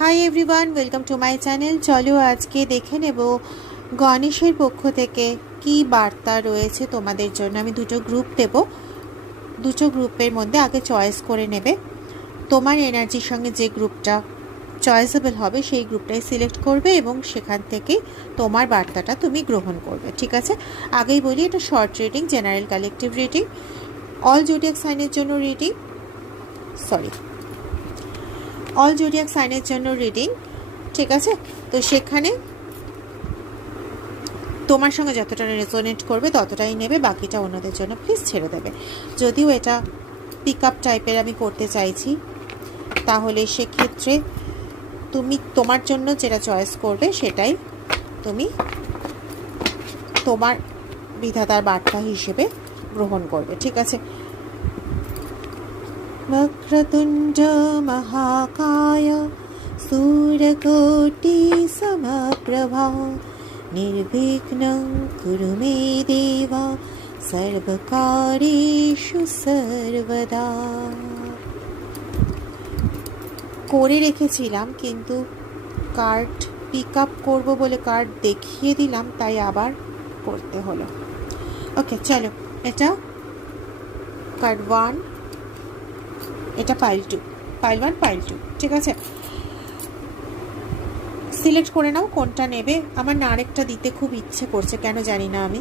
Hi everyone, welcome to my channel. চলো আজকে দেখে নেব গণেশের পক্ষ থেকে কি বার্তা রয়েছে তোমাদের জন্য। আমি দুটো গ্রুপ দেব, দুটো গ্রুপের মধ্যে আগে চয়েস করে নেবে। তোমার এনার্জির সঙ্গে যে গ্রুপটা চয়েসেবল হবে সেই গ্রুপটাই সিলেক্ট করবে এবং সেখান থেকে তোমার বার্তাটা তুমি গ্রহণ করবে, ঠিক আছে? আগেই বলি, এটা short reading, general collective reading, all zodiac সাইনের জন্য রিডিং, অল জোডিয়াক সাইনের জন্য রিডিং, ঠিক আছে? তো সেখানে তোমার সঙ্গে যতটা রেজোনেট করবে ততটাই নেবে, বাকিটা অন্যদের জন্য প্লিজ ছেড়ে দেবে। যদিও এটা পিক আপ টাইপের আমি করতে চাইছি, তাহলে সেক্ষেত্রে তুমি তোমার জন্য যেটা চয়েস করবে সেটাই তুমি তোমার বিধাতার বার্তা হিসেবে গ্রহণ করবে, ঠিক আছে? वक्रतुण्ड महाकाय सूर्यकोटि समप्रभा निर्विघ्नं कुरु मे देव सर्वकार्येषु सर्वदा। করে রেখেছিলাম কিন্তু কার্ড পিক আপ করবো বলে কার্ড দেখিয়ে দিলাম, তাই আবার করতে হলো। ওকে, চলো, এটা কার্ড 1, এটা পাইল 2, পাইল 1, পাইল 2, ঠিক আছে? সিলেক্ট করে নাও কোনটা নেবে। আমার না আরেকটা দিতে খুব ইচ্ছে করছে, কেন জানি না, আমি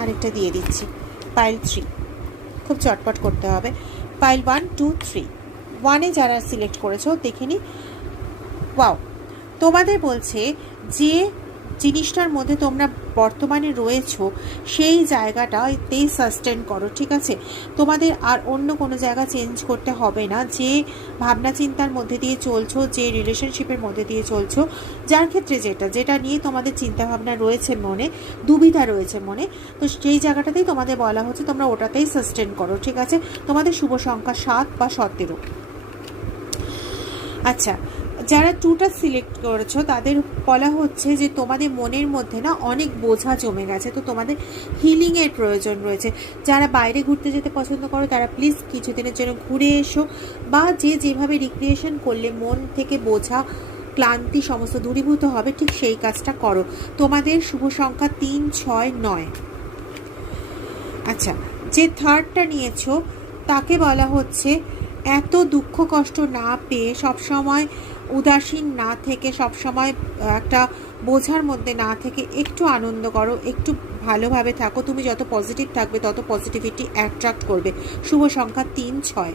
আরেকটা দিয়ে দিচ্ছি। পাইল 3, খুব চটপট করতে হবে। পাইল 1, 2, 3, 1-এ যারা সিলেক্ট করেছো দেখে নি। ওয়াও, তোমাদের বলছে যে জিনিসটার মধ্যে তোমরা বর্তমানে রয়েছো সেই জায়গাটাতেই সাস্টেন করো, ঠিক আছে? তোমাদের আর অন্য কোনো জায়গা চেঞ্জ করতে হবে না। যে ভাবনা চিন্তার মধ্যে দিয়ে চলছো, যে রিলেশনশিপের মধ্যে দিয়ে চলছো, যার ক্ষেত্রে যেটা নিয়ে তোমাদের চিন্তাভাবনা রয়েছে মনে, দুবিধা রয়েছে মনে, তো সেই জায়গাটাতেই তোমাদের বলা হচ্ছে তোমরা ওটাতেই সাস্টেন করো, ঠিক আছে? তোমাদের শুভ সংখ্যা 7 বা 17। আচ্ছা, যারা 2টা সিলেক্ট করেছো তাদের বলা হচ্ছে যে তোমাদের মনের মধ্যে না অনেক বোঝা জমে গেছে, তো তোমাদের হিলিংয়ের প্রয়োজন রয়েছে। যারা বাইরে ঘুরতে যেতে পছন্দ করো তারা প্লিজ কিছুদিনের জন্য ঘুরে এসো, বা যেভাবে রিক্রিয়েশন করলে মন থেকে বোঝা ক্লান্তি সমস্ত দূরীভূত হবে, ঠিক সেই কাজটা করো। তোমাদের শুভ সংখ্যা 3, 6, 9। আচ্ছা, যে থার্ডটা নিয়েছো তাকে বলা হচ্ছে এত দুঃখ কষ্ট না পেয়ে, সবসময় উদাসীন না থেকে, সবসময় একটা বোঝার মধ্যে না থেকে একটু আনন্দ করো, একটু ভালোভাবে থাকো। তুমি যত পজিটিভ থাকবে তত পজিটিভিটি অ্যাট্রাক্ট করবে। শুভ সংখ্যা 3, 6।